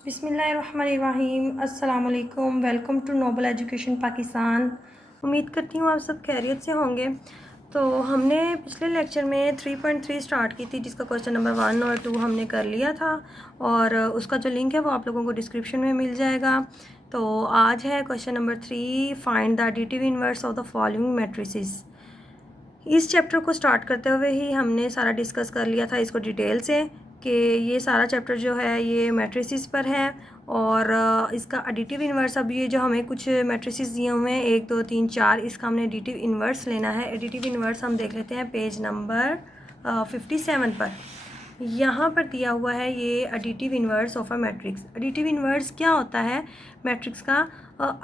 बिस्मिल्लाहिर्रहमानिर्रहीम। अस्सलाम वालेकुम। Welcome to noble education Pakistan. उम्मीद करती हूँ आप सब खैरियत से होंगे। तो हमने पिछले लेक्चर में 3.3 स्टार्ट की थी, जिसका क्वेश्चन नंबर 1 और 2 हमने कर लिया था, और उसका जो लिंक है वो आप लोगों को डिस्क्रिप्शन में मिल जाएगा। तो आज है question number 3, find the additive inverse of the following matrices. इस चैप्टर को स्टार्ट करते हुए ही हमने सारा डिस्कस कर लिया था इसको डिटेल से, कि ये सारा चैप्टर जो है ये मैट्रिसेस पर है, और इसका एडिटिव इन्वर्स, अब ये जो हमें कुछ मैट्रिसेस दिए हुए हैं 1 2 3 4, इसका हमने एडिटिव इन्वर्स लेना है। एडिटिव इन्वर्स हम देख लेते हैं पेज नंबर 57 पर। यहाँ पर दिया हुआ है ये additive inverse of a matrix. Additive inverse क्या होता है मैट्रिक्स का?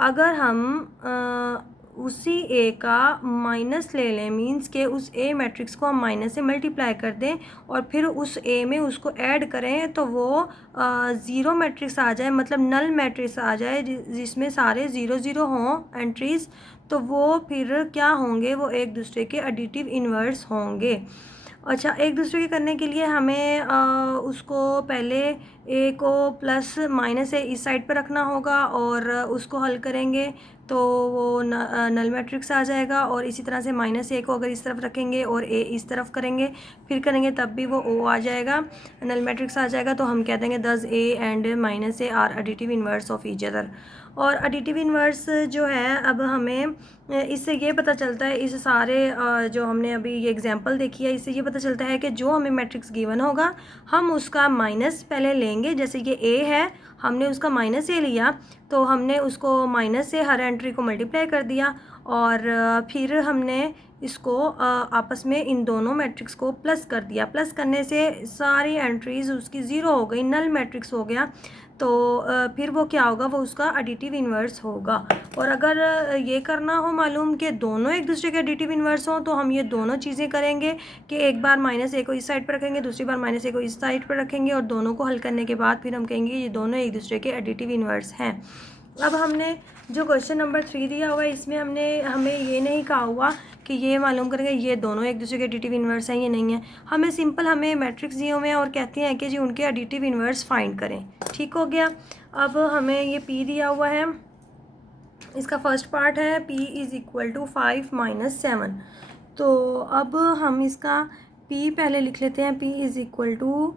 अगर हम उसी ए का माइनस ले लें, मींस के उस ए मैट्रिक्स को हम माइनस से मल्टीप्लाई कर दें और फिर उस ए में उसको ऐड करें, तो वो ज़ीरो मैट्रिक्स आ जाए, मतलब नल मैट्रिक्स आ जाए जिसमें सारे ज़ीरो ज़ीरो हों एंट्रीज़, तो वो फिर क्या होंगे? वो एक दूसरे के एडिटिव इन्वर्स होंगे। अच्छा, एक दूसरे के करने के लिए हमें उसको पहले ए को प्लस माइनस ए इस साइड पर रखना होगा, और उसको हल करेंगे तो वो नल मैट्रिक्स आ जाएगा। और इसी तरह से माइनस ए को अगर इस तरफ रखेंगे और ए इस तरफ करेंगे, फिर करेंगे तब भी वो ओ आ जाएगा, नल मैट्रिक्स आ जाएगा। तो हम कह देंगे दस A and minus A R additive inverse of each other. और एडिटिव इन्वर्स जो है, अब हमें इससे ये पता चलता है, इस सारे जो हमने अभी ये एग्जांपल देखी है, इससे ये पता चलता है कि जो हमें मैट्रिक्स गिवन होगा हम उसका माइनस पहले लेंगे। जैसे ये ए है, हमने उसका माइनस ए लिया, तो हमने उसको माइनस से हर एंट्री को मल्टीप्लाई कर दिया, और फिर हमने इसको आपस में इन दोनों मैट्रिक्स को प्लस कर दिया। प्लस करने से सारी एंट्रीज़ उसकी ज़ीरो हो गई, नल मैट्रिक्स हो गया। तो फिर वो क्या होगा? वो उसका एडिटिव इन्वर्स होगा। और अगर ये करना हो मालूम कि दोनों एक दूसरे के एडिटिव इन्वर्स हों, तो हम ये दोनों चीज़ें करेंगे कि एक बार माइनस ए को इस साइड पर रखेंगे, दूसरी बार माइनस ए को इस साइड पर रखेंगे, और दोनों को हल करने के बाद फिर हम कहेंगे ये दोनों एक दूसरे के एडिटिव इन्वर्स हैं। अब हमने जो क्वेश्चन नंबर 3 दिया हुआ है, इसमें हमें ये नहीं कहा हुआ कि ये मालूम करेंगे ये दोनों एक दूसरे के एडिटिव इन्वर्स हैं, ये नहीं है। हमें सिंपल हमें मैट्रिक्स दिए हुए हैं और कहते हैं कि जी उनके एडिटिव इन्वर्स फाइंड करें। ठीक हो गया। अब हमें ये पी दिया हुआ है, इसका फर्स्ट पार्ट है p is equal to 5 minus 7। तो अब हम इसका p पहले लिख लेते हैं, p is equal to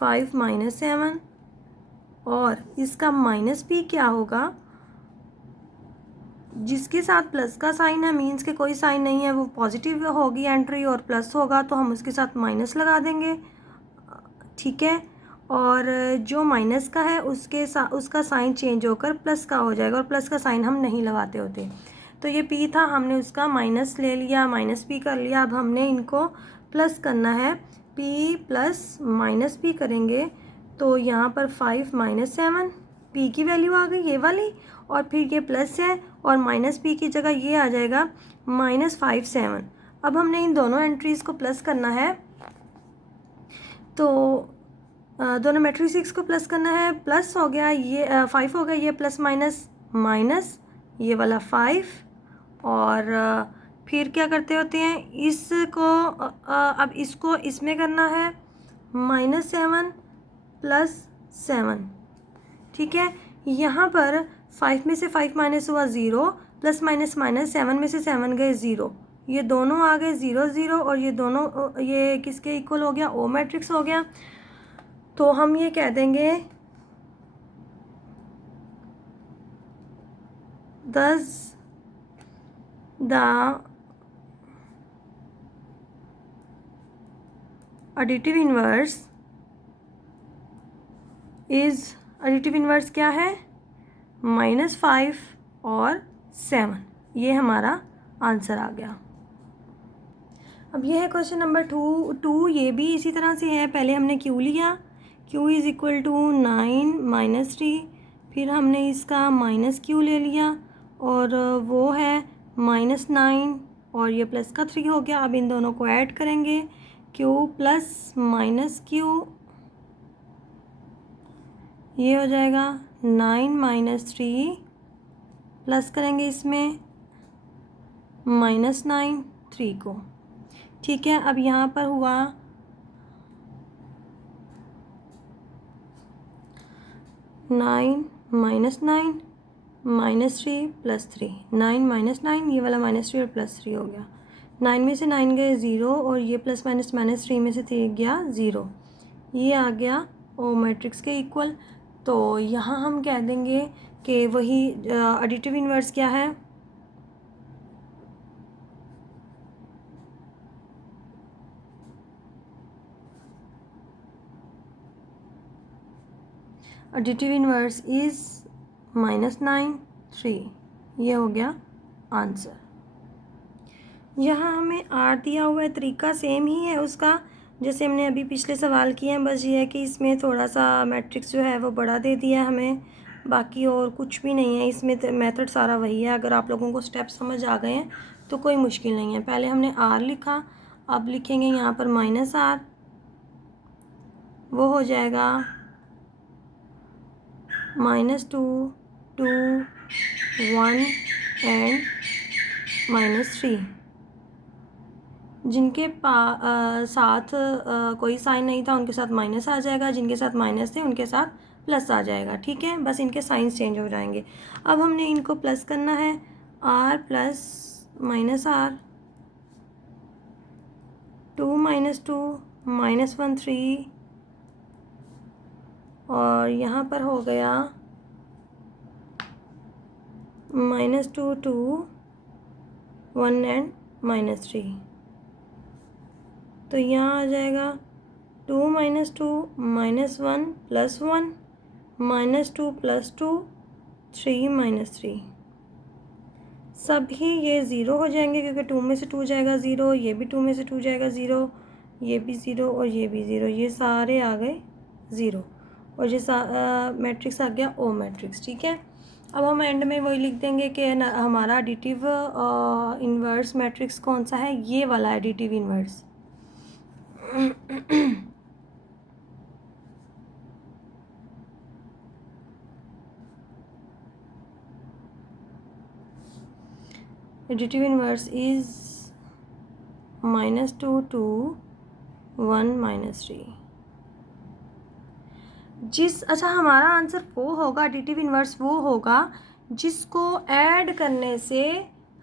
5 minus 7, और इसका माइनस p क्या होगा? जिसके साथ प्लस का साइन है, मीन्स के कोई साइन नहीं है, वो पॉजिटिव होगी एंट्री, और प्लस होगा तो हम उसके साथ माइनस लगा देंगे। ठीक है। और जो माइनस का है उसका साइन चेंज होकर प्लस का हो जाएगा, और प्लस का साइन हम नहीं लगाते होते। तो ये p था, हमने उसका माइनस ले लिया, माइनस p कर लिया। अब हमने इनको प्लस करना है, p प्लस माइनस p करेंगे, तो यहाँ पर 5 माइनस 7, p की वैल्यू आ गई ये वाली, और फिर ये प्लस है, और माइनस p की जगह ये आ जाएगा -5 7। अब हमने इन दोनों एंट्रीज़ को प्लस करना है, तो दोनों मैट्रिक्स को प्लस करना है। प्लस हो गया, ये 5 हो गया, ये प्लस माइनस माइनस, ये वाला 5, और फिर क्या करते होते हैं इसको, अब इसको इसमें करना है -7 प्लस 7। ठीक है। यहाँ पर 5 में से 5 माइनस हुआ 0, प्लस माइनस माइनस, 7 में से 7 गए 0, ये दोनों आ गए 0 0, और ये दोनों ये किसके इक्वल हो गया? ओ मैट्रिक्स हो गया। तो हम ये कह देंगे thus the additive inverse is, additive inverse क्या है? -5 और 7। ये हमारा आंसर आ गया। अब ये है क्वेश्चन नंबर 2। ये भी इसी तरह से है। पहले हमने q लिया, q is equal to 9 minus 3, फिर हमने इसका माइनस q ले लिया, और वो है -9, और ये प्लस का 3 हो गया। अब इन दोनों को ऐड करेंगे, q प्लस माइनस q, ये हो जाएगा 9 माइनस 3, प्लस करेंगे इसमें -9 3 को। ठीक है। अब यहाँ पर हुआ 9 माइनस 9 माइनस 3 प्लस 3, 9 माइनस 9, ये वाला माइनस 3 और प्लस 3 हो गया। 9 में से 9 गए 0 और ये प्लस माइनस माइनस 3 में से 3 गया 0। ये आ गया ओ मैट्रिक्स के इक्वल। तो यहाँ हम कह देंगे कि वही एडिटिव इन्वर्स क्या है, एडिटिव इन्वर्स इज़ -9 3। ये हो गया आंसर। यहाँ हमें आर दिया हुआ है, तरीका सेम ही है उसका जैसे हमने अभी पिछले सवाल किए हैं, बस ये है कि इसमें थोड़ा सा मैट्रिक्स जो है वो बड़ा दे दिया है हमें, बाकी और कुछ भी नहीं है इसमें। तो मेथड सारा वही है। अगर आप लोगों को स्टेप समझ आ गए हैं तो कोई मुश्किल नहीं है। पहले हमने आर लिखा, अब लिखेंगे यहाँ पर माइनस आर, वो हो जाएगा -2 2 1 एंड -3। जिनके साथ कोई साइन नहीं था उनके साथ माइनस आ जाएगा, जिनके साथ माइनस थे उनके साथ प्लस आ जाएगा। ठीक है, बस इनके साइंस चेंज हो जाएंगे। अब हमने इनको प्लस करना है, R plus minus R, 2 minus 2 -1 3, और यहाँ पर हो गया -2 2 1 एंड -3। तो यहाँ आ जाएगा 2 माइनस 2 -1 प्लस 1 -2 प्लस 2 3 -3। सभी ये ज़ीरो हो जाएंगे क्योंकि 2 में से 2 जाएगा 0, ये भी 2 में से 2 जाएगा 0, ये भी 0 और ये भी 0, ये सारे आ गए 0 और ये मैट्रिक्स आ गया ओ मैट्रिक्स। ठीक है, अब हम एंड में वही लिख देंगे कि हमारा एडिटिव इन्वर्स मैट्रिक्स कौन सा है, ये वाला additive inverse. Additive inverse is -2 2 1 -3। अच्छा हमारा आंसर वो होगा, एडिटिव इन्वर्स वो होगा जिसको ऐड करने से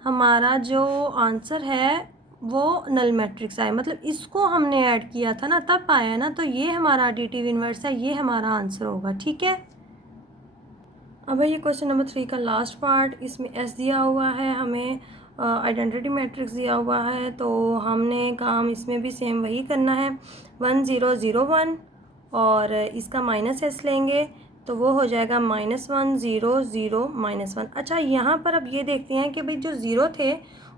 हमारा जो आंसर है वो नल मैट्रिक्स आए, मतलब इसको हमने ऐड किया था ना तब आया ना, तो ये हमारा एडिटिव इन्वर्स है, ये हमारा आंसर होगा। ठीक है, अब है ये क्वेश्चन नंबर 3 का लास्ट पार्ट। इसमें एस दिया हुआ है, हमें आइडेंटिटी मैट्रिक्स दिया हुआ है, तो हमने काम इसमें भी सेम वही करना है, 1 0 0 1 और इसका माइनस एस लेंगे तो वो हो जाएगा -1 0 0 -1। अच्छा यहाँ पर अब ये देखते हैं कि भाई जो ज़ीरो थे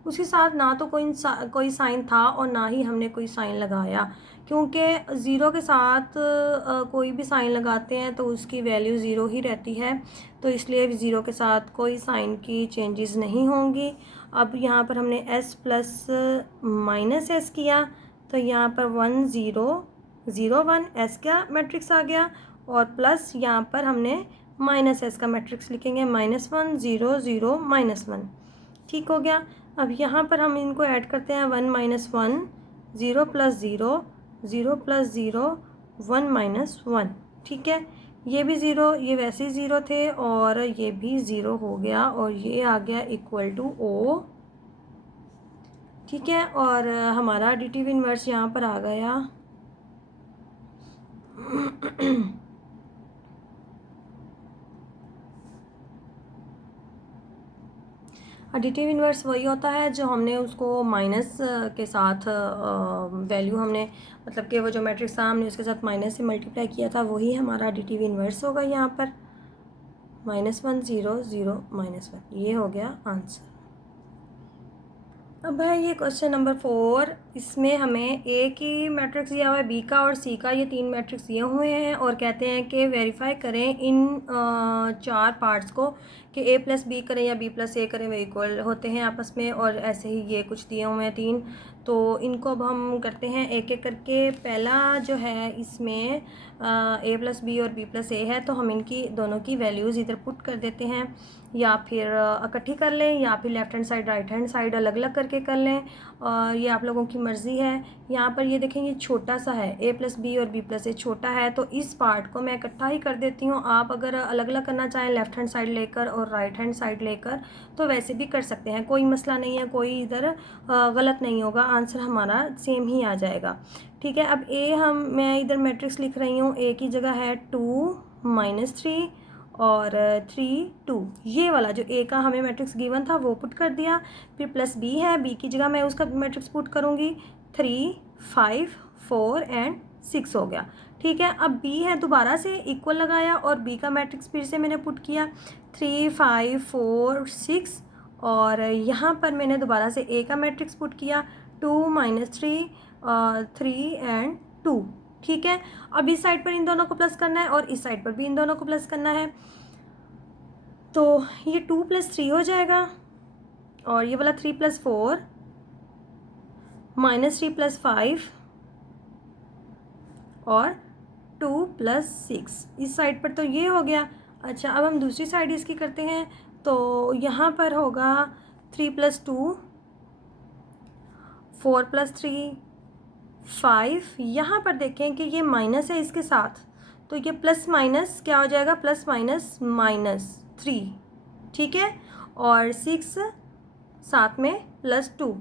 उसके साथ ना तो कोई साइन था और ना ही हमने कोई साइन लगाया, क्योंकि ज़ीरो के साथ कोई भी साइन लगाते हैं तो उसकी वैल्यू ज़ीरो ही रहती है, तो इसलिए ज़ीरो के साथ कोई साइन की चेंजेस नहीं होंगी। अब यहाँ पर हमने s प्लस माइनस एस किया तो यहाँ पर 1 0 0 1 s का मैट्रिक्स आ गया और प्लस यहाँ पर हमने माइनस एस का मैट्रिक्स लिखेंगे, -1 0 0 -1। ठीक हो गया। अब यहाँ पर हम इनको ऐड करते हैं, 1 - 1 0 + 0 0 + 0 1 - 1। ठीक है, ये भी ज़ीरो, ये वैसे ही ज़ीरो थे और ये भी ज़ीरो हो गया और ये आ गया इक्वल टू ओ। ठीक है, और हमारा एडिटिव इन्वर्स यहाँ पर आ गया एडिटिव इन्वर्स वही होता है जो हमने उसको माइनस के साथ वैल्यू हमने मतलब कि वो जो मैट्रिक्स था हमने उसके साथ माइनस से मल्टीप्लाई किया था, वही हमारा एडिटिव इन्वर्स होगा यहाँ पर। -1 0 0 -1, ये हो गया आंसर। अब है ये क्वेश्चन नंबर 4। इसमें हमें ए की मैट्रिक्स दिया हुआ है, बी का और सी का, ये 3 मैट्रिक्स दिए हुए हैं और कहते हैं कि वेरीफाई करें इन 4 पार्ट्स को कि ए प्लस बी करें या बी प्लस ए करें वे इक्वल होते हैं आपस में, और ऐसे ही ये कुछ दिए हुए हैं 3। तो इनको अब हम करते हैं एक एक करके। पहला जो है इसमें a प्लस बी और b प्लस ए है, तो हम इनकी दोनों की वैल्यूज़ इधर पुट कर देते हैं, या फिर इकट्ठी कर लें, या फिर left hand side right hand side अलग अलग करके कर लें, और ये आप लोगों की मर्ज़ी है। यहाँ पर ये देखें, ये छोटा सा है, a प्लस बी और b प्लस ए छोटा है, तो इस पार्ट को मैं इकट्ठा ही कर देती हूँ। आप अगर अलग अलग करना चाहें लेफ़्ट हैंड साइड लेकर और राइट हैंड साइड लेकर, तो वैसे भी कर सकते हैं, कोई मसला नहीं है, कोई इधर गलत नहीं होगा, आंसर हमारा सेम ही आ जाएगा। ठीक है, अब मैं इधर मैट्रिक्स लिख रही हूँ, a की जगह है 2 -3 और 3 2। ये वाला जो a का हमें मैट्रिक्स गिवन था वो पुट कर दिया। फिर प्लस b है, b की जगह मैं उसका मैट्रिक्स पुट करूँगी, 3 5 4 एंड 6 हो गया। ठीक है, अब b है, दोबारा से इक्वल लगाया और b का मैट्रिक्स फिर से मैंने पुट किया, 3 5 4 6, और यहाँ पर मैंने दोबारा से a का मैट्रिक्स पुट किया, 2 -3 3 एंड 2। ठीक है, अब इस साइड पर इन दोनों को प्लस करना है और इस साइड पर भी इन दोनों को प्लस करना है, तो ये 2 + 3 हो जाएगा, और ये वाला 3 + 4 -3 + 5 और 2 + 6। इस साइड पर तो ये हो गया। अच्छा, अब हम दूसरी साइड इसकी करते हैं, तो यहाँ पर होगा 3 + 2 4 + 3 5। यहाँ पर देखें कि ये माइनस है इसके साथ, तो ये प्लस माइनस क्या हो जाएगा, प्लस माइनस -3। ठीक है, और 6 साथ में +2,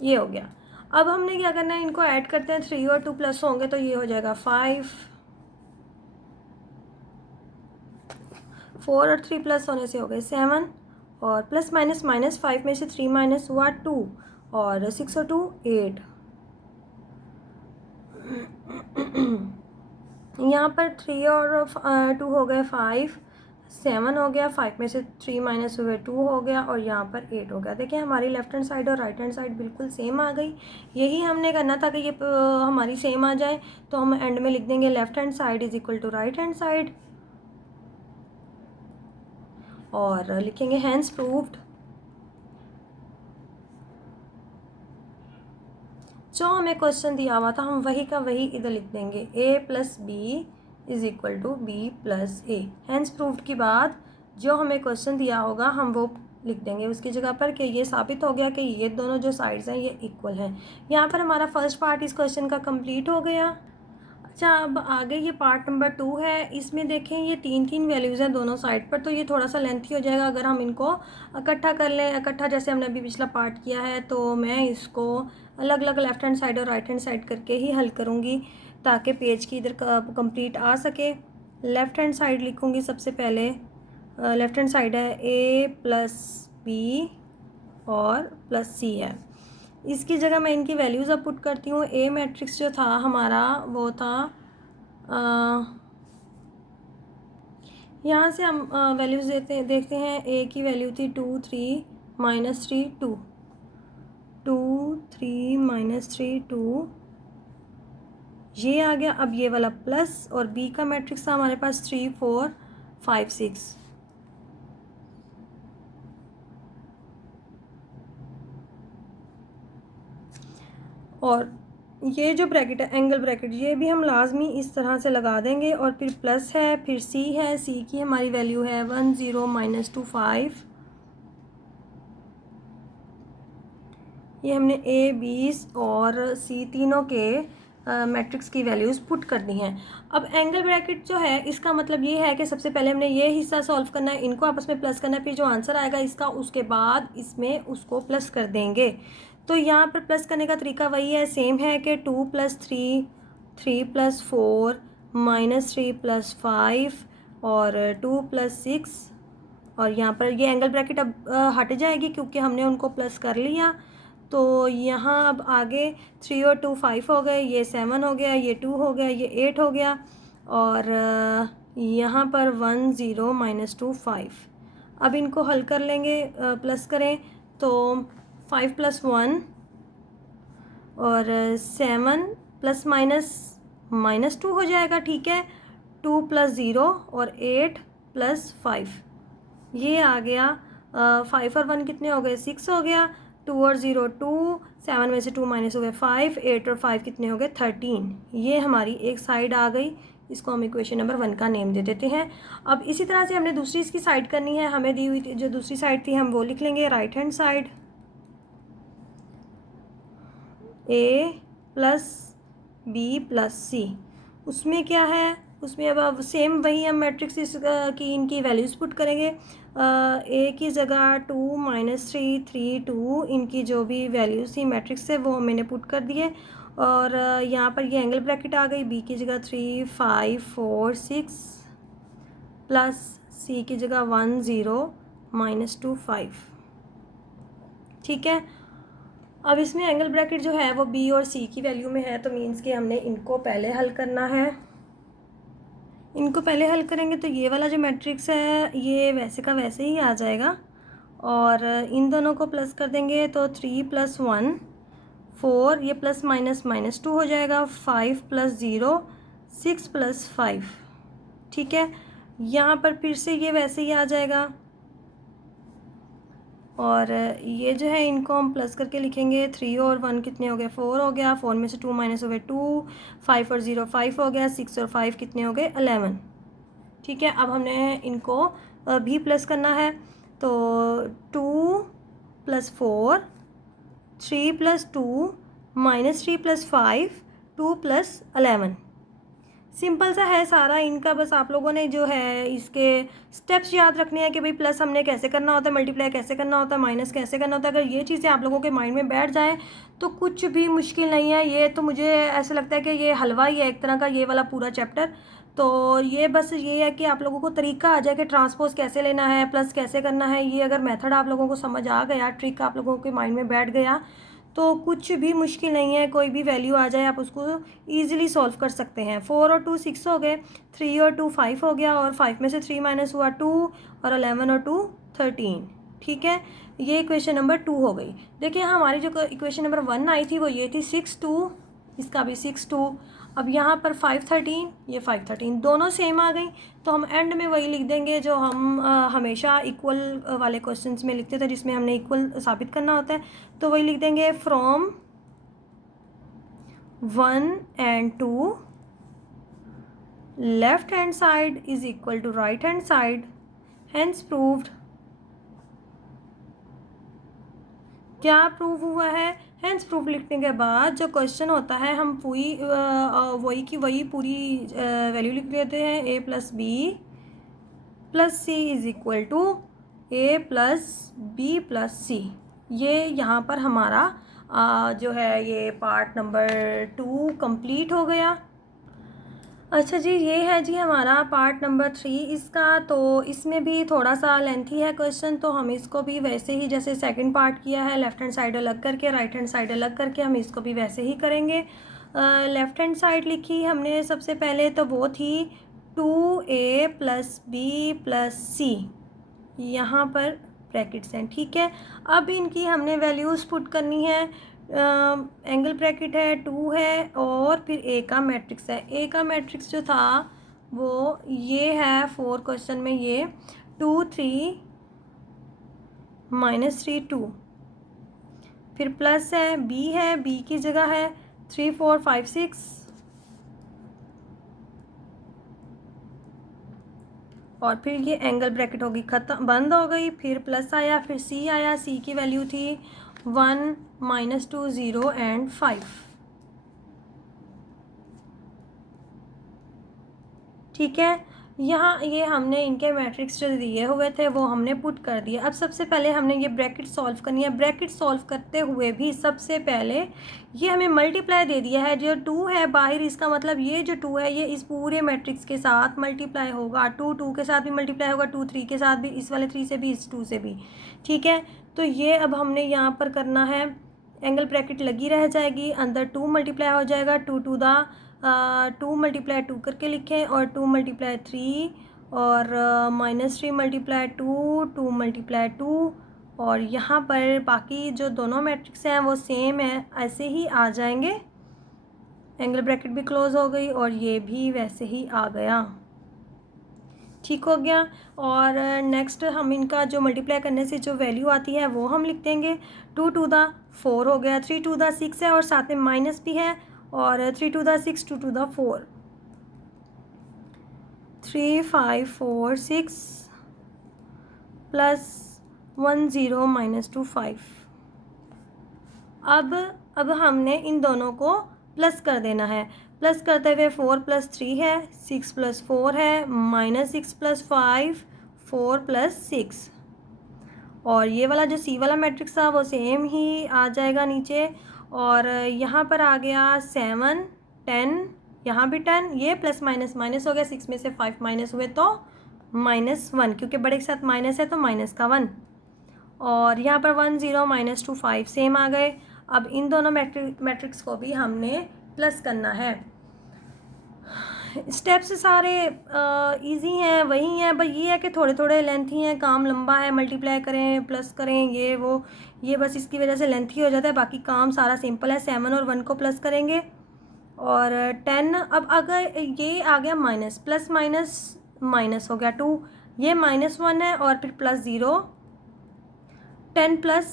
ये हो गया। अब हमने क्या करना है, इनको ऐड करते हैं, 3 और 2 प्लस होंगे तो ये हो जाएगा 5, 4 और 3 प्लस होने से हो गए 7, और प्लस माइनस -5 में से 3 माइनस हुआ 2, और 6 और 2 8। यहाँ पर 3 और 2 हो गए 5, 7 हो गया, 5 में से 3 माइनस हुए 2 हो गया, और यहाँ पर 8 हो गया। देखिए हमारी लेफ़्ट हैंड साइड और राइट हैंड साइड बिल्कुल सेम आ गई। यही हमने करना था कि ये हमारी सेम आ जाए, तो हम एंड में लिख देंगे left hand side is equal to right hand side, और लिखेंगे हैंस प्रूव्ड। जो हमें क्वेश्चन दिया हुआ था हम वही का वही इधर लिख देंगे, a + b is equal to b + a। Hence proved के बाद जो हमें क्वेश्चन दिया होगा हम वो लिख देंगे उसकी जगह पर, कि ये साबित हो गया कि ये दोनों जो साइड्स हैं ये इक्वल हैं। यहाँ पर हमारा फर्स्ट पार्ट इस क्वेश्चन का कंप्लीट हो गया। अच्छा, अब आगे ये पार्ट नंबर 2 है। इसमें देखें ये 3 वैल्यूज़ हैं दोनों साइड पर, तो ये थोड़ा सा लेंथी हो जाएगा अगर हम इनको इकट्ठा कर लें। इकट्ठा जैसे हमने अभी पिछला पार्ट किया है, तो मैं इसको अलग अलग लेफ़्ट हैंड साइड और राइट हैंड साइड करके ही हल करूँगी, ताकि पेज की इधर कंप्लीट आ सके। लेफ़्ट हैंड साइड लिखूँगी सबसे पहले। लेफ़्ट हैंड साइड है a + b और +c है। इसकी जगह मैं इनकी वैल्यूज़ अब पुट करती हूँ। ए मैट्रिक्स जो था हमारा वो था, यहाँ से हम वैल्यूज़ देखते हैं। ए की वैल्यू थी 2 3 -3 2, 2 3 -3 2, ये आ गया। अब ये वाला प्लस, और बी का मैट्रिक्स था हमारे पास 3 4 5 6। और ये जो ब्रैकेट है एंगल ब्रैकेट, ये भी हम लाजमी इस तरह से लगा देंगे, और फिर प्लस है, फिर सी है, सी की हमारी वैल्यू है 1 0 -2 5। ये हमने ए बी और सी तीनों के मैट्रिक्स की वैल्यूज़ पुट कर दी हैं। अब एंगल ब्रैकेट जो है इसका मतलब ये है कि सबसे पहले हमने ये हिस्सा सॉल्व करना है, इनको आपस में प्लस करना है, फिर जो आंसर आएगा इसका उसके बाद इसमें उसको प्लस कर देंगे। तो यहाँ पर प्लस करने का तरीका वही है, सेम है कि 2 + 3 3 + 4 -3 + 5 और 2 + 6, और यहाँ पर ये एंगल ब्रैकेट अब हट जाएगी क्योंकि हमने उनको प्लस कर लिया। तो यहाँ अब आगे 3 और 2 5 हो गए, ये 7 हो गया, ये 2 हो गया, ये 8 हो गया, और यहाँ पर 1 0 -2 5। अब इनको हल कर लेंगे, प्लस करें तो 5 + 1 और 7 ± -2 हो जाएगा। ठीक है, 2 + 0 और 8 + 5, ये आ गया। 5 और 1 कितने हो गए, 6 हो गया। 2 और 0 2, 7 में से 2 माइनस हो गए 5, 8 और 5 कितने हो गए 13। ये हमारी एक साइड आ गई, इसको हम इक्वेशन नंबर 1 का नेम दे देते हैं। अब इसी तरह से हमने दूसरी इसकी साइड करनी है, हमें दी हुई थी जो दूसरी साइड थी हम वो लिख लेंगे right hand side, a plus b plus c. उसमें क्या है, उसमें अब सेम वही हम मैट्रिक्स की इनकी वैल्यूज़ पुट करेंगे। a की जगह 2 माइनस 3 3 2 इनकी जो भी वैल्यूज़ थी मैट्रिक्स से वो मैंने पुट कर दिए। और यहाँ पर ये एंगल ब्रैकेट आ गई, b की जगह 3 5 4 6 प्लस c की जगह 1 0 माइनस 2 5। ठीक है, अब इसमें एंगल ब्रैकेट जो है वो b और c की वैल्यू में है, तो मीन्स कि हमने इनको पहले हल करना है। इनको पहले हल करेंगे तो ये वाला जो मैट्रिक्स है ये वैसे का वैसे ही आ जाएगा, और इन दोनों को प्लस कर देंगे तो 3 + 1 4, ये प्लस माइनस -2 हो जाएगा, 5 + 0 6 + 5। ठीक है, यहाँ पर फिर से ये वैसे ही आ जाएगा, और ये जो है इनको हम प्लस करके लिखेंगे। 3 और 1 कितने हो गए 4 हो गया, 4 में से 2 माइनस हो गए 2, 5 और 0 5 हो गया, 6 और 5 कितने हो गए 11। ठीक है, अब हमने इनको भी प्लस करना है, तो 2 + 4 3 + 2 -3 + 5 2 + 11। सिंपल सा है सारा इनका, बस आप लोगों ने जो है इसके स्टेप्स याद रखने हैं कि भाई प्लस हमने कैसे करना होता है, मल्टीप्लाई कैसे करना होता है, माइनस कैसे करना होता है। अगर ये चीज़ें आप लोगों के माइंड में बैठ जाएं तो कुछ भी मुश्किल नहीं है। ये तो मुझे ऐसा लगता है कि ये हलवा ही है एक तरह का, ये वाला पूरा चैप्टर। तो ये बस ये है कि आप लोगों को तरीका आ जाए कि ट्रांसपोज कैसे लेना है, प्लस कैसे करना है। ये अगर मेथड आप लोगों को समझ आ गया, ट्रिक आप लोगों के माइंड में बैठ गया, तो कुछ भी मुश्किल नहीं है। कोई भी वैल्यू आ जाए आप उसको ईजिली सॉल्व कर सकते हैं। 4 और 2 6 हो गए, 3 और 2 5 हो गया, और 5 में से 3 माइनस हुआ 2, और 11 और 2 13। ठीक है, ये इक्वेशन नंबर 2 हो गई। देखिए हमारी जो इक्वेशन नंबर 1 आई थी वो ये थी 6 2, इसका भी 6 2। अब यहाँ पर 5 13, ये 5 13 दोनों सेम आ गई, तो हम एंड में वही लिख देंगे जो हम हमेशा इक्वल वाले क्वेश्चंस में लिखते थे, जिसमें हमने इक्वल साबित करना होता है। तो वही लिख देंगे from 1 and 2 left hand side is equal to right hand side, hence proved। क्या प्रूव हुआ है, हेंस प्रूफ लिखने के बाद जो क्वेश्चन होता है हम वही की वही पूरी वैल्यू लिख लेते हैं। a + b + c is equal to a + b + c। ये यहाँ पर हमारा जो है ये पार्ट नंबर 2 कंप्लीट हो गया। अच्छा जी, ये है जी हमारा पार्ट नंबर 3 इसका। तो इसमें भी थोड़ा सा लेंथी है क्वेश्चन, तो हम इसको भी वैसे ही जैसे सेकंड पार्ट किया है, लेफ़्ट हैंड साइड अलग करके राइट हैंड साइड अलग करके, हम इसको भी वैसे ही करेंगे। लेफ़्ट हैंड साइड लिखी हमने सबसे पहले, तो वो थी 2a + b + c, यहाँ पर ब्रैकेट्स हैं। ठीक है, अब इनकी हमने वैल्यूज़ पुट करनी है। एंगल ब्रैकेट है 2 है, और फिर ए का मैट्रिक्स है। ए का मैट्रिक्स जो था वो ये है 4 क्वेश्चन में, ये 2 3 -3 2, फिर प्लस है, बी है, बी की जगह है 3 4 5 6, और फिर ये एंगल ब्रैकेट होगी ख़त्म, बंद हो गई। फिर प्लस आया, फिर सी आया, सी की वैल्यू थी 1 -2 0 एंड 5। ठीक है, यहाँ ये हमने इनके मैट्रिक्स जो दिए हुए थे वो हमने पुट कर दिए। अब सबसे पहले हमने ये ब्रैकेट सॉल्व करनी है। ब्रैकेट सॉल्व करते हुए भी सबसे पहले ये हमें मल्टीप्लाई दे दिया है, जो 2 है बाहर, इसका मतलब ये जो 2 है ये इस पूरे मैट्रिक्स के साथ मल्टीप्लाई होगा। 2 2 के साथ भी मल्टीप्लाई होगा, 2 3 के साथ भी, इस वाले 3 से भी, इस 2 से भी। ठीक है, तो ये अब हमने यहाँ पर करना है, एंगल ब्रैकेट लगी रह जाएगी, अंदर 2 मल्टीप्लाई हो जाएगा, 2 2 2 × 2 करके लिखें, और 2 × 3, और -3 × 2 2 × 2, और यहाँ पर बाकी जो दोनों मैट्रिक्स हैं वो सेम है, ऐसे ही आ जाएंगे। एंगल ब्रैकेट भी क्लोज हो गई और ये भी वैसे ही आ गया। ठीक हो गया। और नेक्स्ट हम इनका जो मल्टीप्लाई करने से जो वैल्यू आती है वो हम लिख देंगे। 2 टू द 4 हो गया, 3 टू द 6 है और साथ में माइनस भी है, और 3 to the 6, 2 to the 4, 3 5 4 6 plus 1 0 minus 2 5। अब हमने इन दोनों को प्लस कर देना है। प्लस करते हुए 4 प्लस 3 है, 6 प्लस 4 है, माइनस 6 प्लस 5, 4 प्लस 6। और ये वाला जो सी वाला मैट्रिक्स था वो सेम ही आ जाएगा नीचे। और यहाँ पर आ गया 7 10, यहाँ भी 10, ये प्लस माइनस माइनस हो गया, 6 में से 5 माइनस हुए तो -1, क्योंकि बड़े के साथ माइनस है तो माइनस का 1। और यहाँ पर 1 0 माइनस 2 5 सेम आ गए। अब इन दोनों मैट्रिक्स को भी हमने प्लस करना है। स्टेप्स सारे इजी हैं, वही हैं, बस ये है कि थोड़े थोड़े लेंथी हैं, काम लंबा है, मल्टीप्लाई करें प्लस करें ये वो, ये बस इसकी वजह से लेंथी हो जाता है, बाकी काम सारा सिंपल है। 7 और 1 को प्लस करेंगे और 10। अब अगर ये आ गया माइनस, प्लस माइनस माइनस हो गया 2, ये -1 है और फिर प्लस 0, 10 प्लस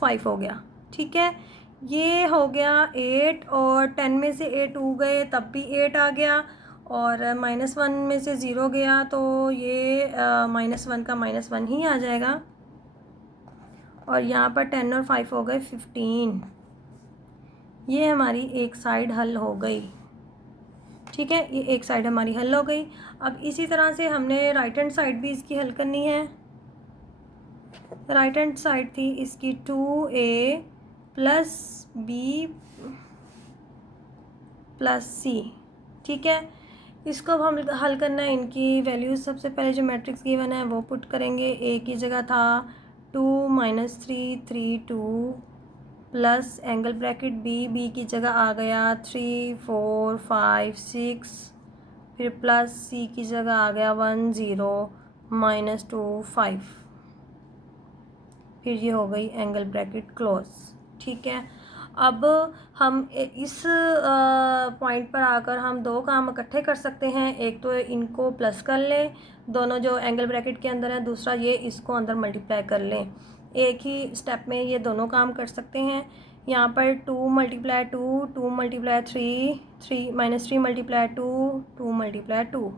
5 हो गया। ठीक है, ये हो गया 8 और 10 में से 8 हो गए तब भी 8 आ गया, और -1 में से 0 गया तो ये -1 का -1 ही आ जाएगा। और यहाँ पर 10 और 5 हो गए 15। ये हमारी एक साइड हल हो गई। ठीक है, ये एक साइड हमारी हल हो गई। अब इसी तरह से हमने राइट हैंड साइड भी इसकी हल करनी है। राइट हैंड साइड थी इसकी 2a प्लस बी प्लस सी। ठीक है, इसको अब हम हल करना है। इनकी वैल्यूज़ सबसे पहले जो मैट्रिक्स गिवन है वो पुट करेंगे। a की जगह था 2 -3 3 2 प्लस एंगल ब्रैकेट b की जगह आ गया 3 4 5 6, फिर प्लस c की जगह आ गया 1 0 -2 5, फिर ये हो गई एंगल ब्रैकेट क्लोज। ठीक है, अब हम इस पॉइंट पर आकर हम दो काम इकट्ठे कर सकते हैं। एक तो इनको प्लस कर लें, दोनों जो एंगल ब्रैकेट के अंदर है, दूसरा ये इसको अंदर मल्टीप्लाई कर लें। एक ही स्टेप में ये दोनों काम कर सकते हैं। यहाँ पर 2 × 2 2 × 3 3 -3 × 2 2 × 2।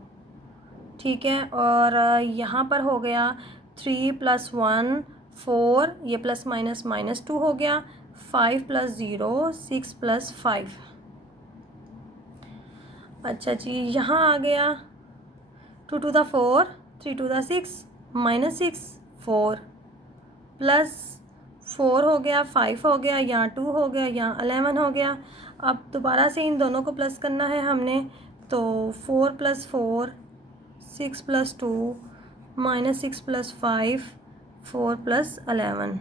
ठीक है, और यहाँ पर हो गया 3 + 1 4, ये प्लस माइनस -2 हो गया, 5 + 0 6 + 5। अच्छा जी, यहाँ आ गया 2 to the 4 3 to the 6 -6 4 plus 4 हो गया, 5 हो गया, यहाँ 2 हो गया, यहाँ 11 हो गया। अब दोबारा से इन दोनों को प्लस करना है हमने, तो 4 + 4 6 + 2 -6 + 5 4 + 11।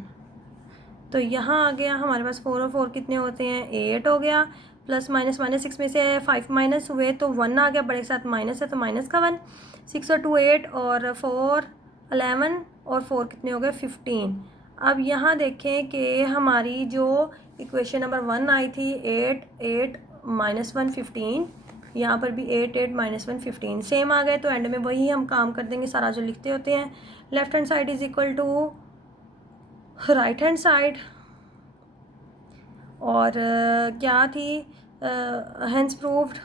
तो यहाँ आ गया हमारे पास 4 और 4 कितने होते हैं, 8 हो गया। प्लस माइनस -6 में से 5 माइनस हुए तो 1 आ गया, बड़े के साथ माइनस है तो माइनस का 1। 6 और 2 8 और 4 11 और 4 कितने हो गए, 15। अब यहाँ देखें कि हमारी जो इक्वेशन नंबर 1 आई थी 8 8 -1 15, यहाँ पर भी 8 8 -1 15 सेम आ गए। तो एंड में वही हम काम कर देंगे सारा जो लिखते होते हैं। Left hand side is equal to right hand side, और क्या थी, हेंस प्रूव्ड।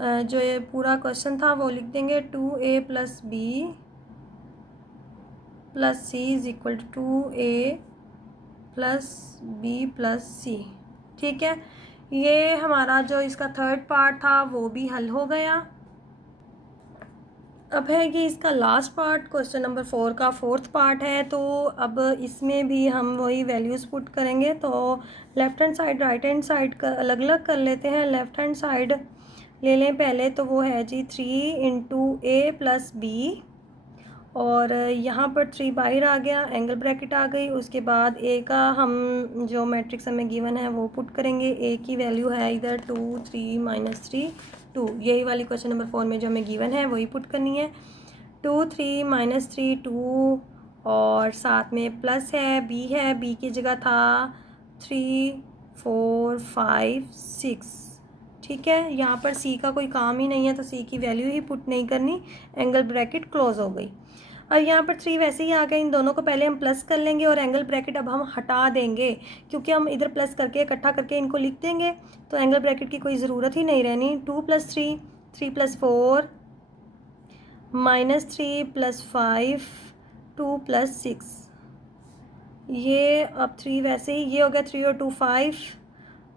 जो ये पूरा क्वेश्चन था वो लिख देंगे 2a + b + c = 2a + b + c। ठीक है, ये हमारा जो इसका थर्ड पार्ट था वो भी हल हो गया। अब है कि इसका लास्ट पार्ट क्वेश्चन नंबर 4 का फोर्थ पार्ट है। तो अब इसमें भी हम वही वैल्यूज़ पुट करेंगे। तो left hand side right hand side का अलग अलग कर लेते हैं। लेफ़्ट हैंड साइड ले लें पहले, तो वो है जी 3 × a + b, और यहाँ पर 3 बाहर आ गया, एंगल ब्रैकेट आ गई। उसके बाद a का हम जो मैट्रिक्स हमें गिवन है वो पुट करेंगे। a की वैल्यू है इधर 2 3 -3 2, यही वाली क्वेश्चन नंबर 4 में जो हमें गिवन है वही पुट करनी है। 2 3 -3 2, और साथ में प्लस है, b है, b की जगह था 3 4 5 6, ठीक है, यहाँ पर सी का कोई काम ही नहीं है तो सी की वैल्यू ही पुट नहीं करनी, एंगल ब्रैकेट क्लोज हो गई। और यहाँ पर 3 वैसे ही आ गए, इन दोनों को पहले हम प्लस कर लेंगे और एंगल ब्रैकेट अब हम हटा देंगे, क्योंकि हम इधर प्लस करके इकट्ठा करके इनको लिख देंगे तो एंगल ब्रैकेट की कोई ज़रूरत ही नहीं रहनी। 2 + 3, 3 + 4, -3 + 5, 2 + 6, ये अब 3 वैसे ही, ये हो गया 3 और 2 5,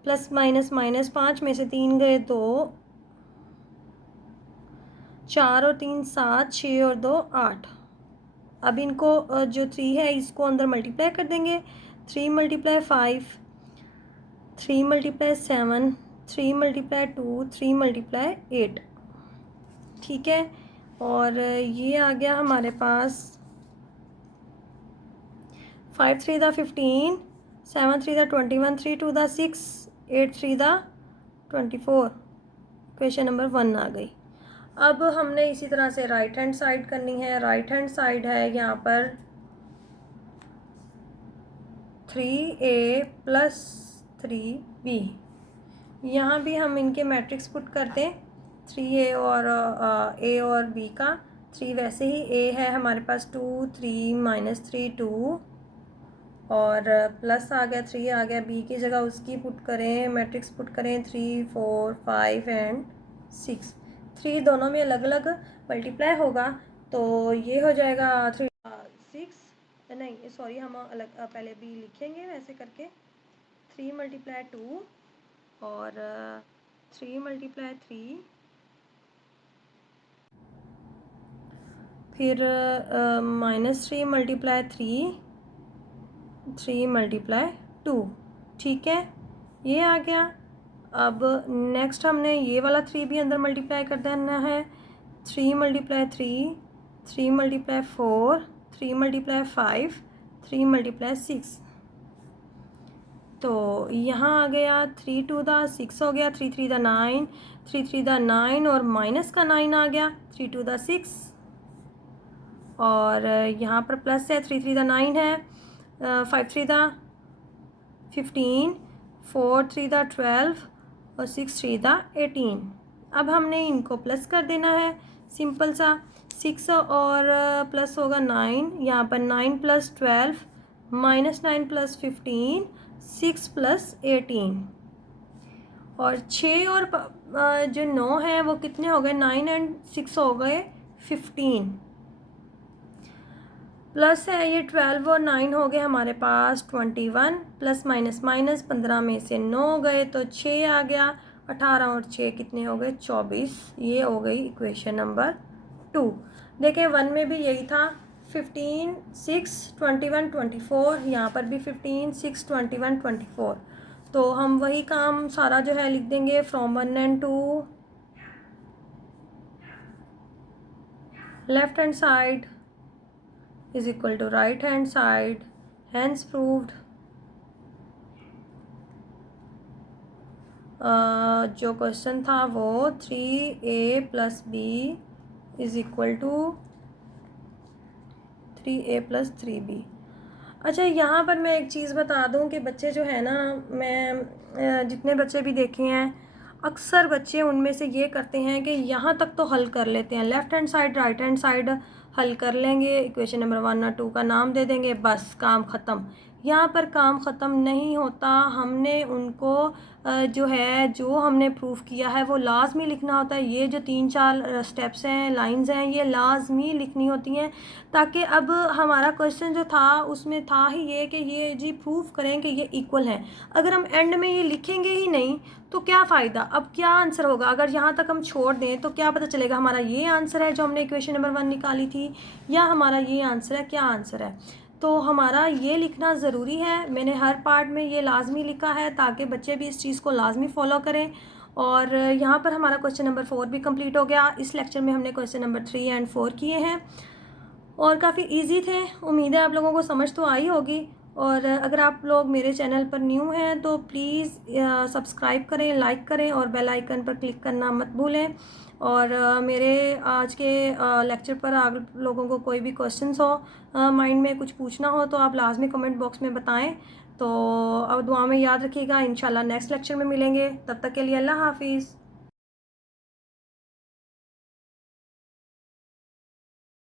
प्लस माइनस माइनस, 5 में से 3 गए 2, 4 और 3 7, 6 और 2 8। अब इनको जो 3 है इसको अंदर मल्टीप्लाई कर देंगे। 3 × 5, 3 × 7, 3 × 2, 3 × 8। ठीक है, और ये आ गया हमारे पास 5 3 15, 7 3 21, 3 2 6, 8 3 24। क्वेश्चन नंबर 1 आ गई। अब हमने इसी तरह से राइट हैंड साइड करनी है। राइट हैंड साइड है यहाँ पर 3a + 3b। यहाँ भी हम इनके मैट्रिक्स पुट करते हैं, 3a और a और b का। 3 वैसे ही, a है हमारे पास 2 3 -3 2, और प्लस आ गया 3 आ गया, b की जगह उसकी पुट करें, मैट्रिक्स पुट करें 3 4 5 एंड 6। 3 दोनों में अलग अलग मल्टीप्लाई होगा तो ये हो जाएगा 3 6, नहीं सॉरी, हम अलग पहले b लिखेंगे वैसे करके। 3 × 2 और 3 × 3, फिर -3 × 3, 3 × 2। ठीक है, ये आ गया। अब नेक्स्ट हमने ये वाला 3 भी अंदर मल्टीप्लाई कर देना है। 3 × 3, 3 × 4, 3 × 5, 3 × 6। तो यहाँ आ गया 3 2 6 हो गया, 3 3 9, 3 3 9 और माइनस का 9 आ गया, 3 2 6, और यहाँ पर प्लस है, 3 3 9 है, 5 3 15, 4 3 12 और 6 3 18। अब हमने इनको प्लस कर देना है, सिंपल सा। 6 और प्लस होगा 9, यहाँ पर 9 + 12, -9 + 15, 6 + 18, और 6 और जो 9 है वो कितने हो गए, 9 एंड 6 हो गए 15, प्लस है ये 12 और 9 हो गए हमारे पास 21, प्लस माइनस माइनस, 15 में से 9 गए तो 6 आ गया, 18 और 6 कितने हो गए 24। ये हो गई इक्वेशन नंबर 2। देखें 1 में भी यही था, 15 6 21 24, यहाँ पर भी 15 6 21 24। तो हम वही काम सारा जो है लिख देंगे, from 1 and 2, left hand side is equal to right hand side, hence proved। जो क्वेश्चन था वो 3a + b is equal to 3a + 3b। अच्छा, यहाँ पर मैं एक चीज़ बता दूँ कि बच्चे जो है ना, मैं जितने बच्चे भी देखे हैं, अक्सर बच्चे उनमें से ये करते हैं कि यहाँ तक तो हल कर लेते हैं, left hand side right hand side हल कर लेंगे, इक्वेशन नंबर 1 और 2 का नाम दे देंगे, बस काम ख़त्म। यहाँ पर काम ख़त्म नहीं होता, हमने उनको जो है, जो हमने प्रूफ किया है वो लाजमी लिखना होता है। ये जो 3-4 स्टेप्स हैं, लाइंस हैं, ये लाजमी लिखनी होती हैं, ताकि अब हमारा क्वेश्चन जो था उसमें था ही ये कि ये जी प्रूफ करें कि ये इक्वल हैं। अगर हम एंड में ये लिखेंगे ही नहीं तो क्या फ़ायदा, अब क्या आंसर होगा। अगर यहाँ तक हम छोड़ दें तो क्या पता चलेगा हमारा ये आंसर है जो हमने इक्वेशन नंबर 1 निकाली थी, या हमारा ये आंसर है, क्या आंसर है। तो हमारा ये लिखना ज़रूरी है, मैंने हर पार्ट में ये लाजमी लिखा है ताकि बच्चे भी इस चीज़ को लाजमी फ़ॉलो करें। और यहाँ पर हमारा क्वेश्चन नंबर 4 भी कंप्लीट हो गया। इस लेक्चर में हमने क्वेश्चन नंबर 3 एंड 4 किए हैं और काफ़ी इजी थे। उम्मीद है आप लोगों को समझ तो आई होगी। और अगर आप लोग मेरे चैनल पर न्यू हैं तो प्लीज़ सब्सक्राइब करें, लाइक करें और बेल आइकन पर क्लिक करना मत भूलें। और मेरे आज के लेक्चर पर आप लोगों को कोई भी क्वेश्चंस हो, माइंड में कुछ पूछना हो तो आप लाजमी कमेंट बॉक्स में बताएं। तो अब दुआ में याद रखिएगा, इंशाल्लाह नेक्स्ट लेक्चर में मिलेंगे। तब तक के लिए अल्लाह हाफिज़।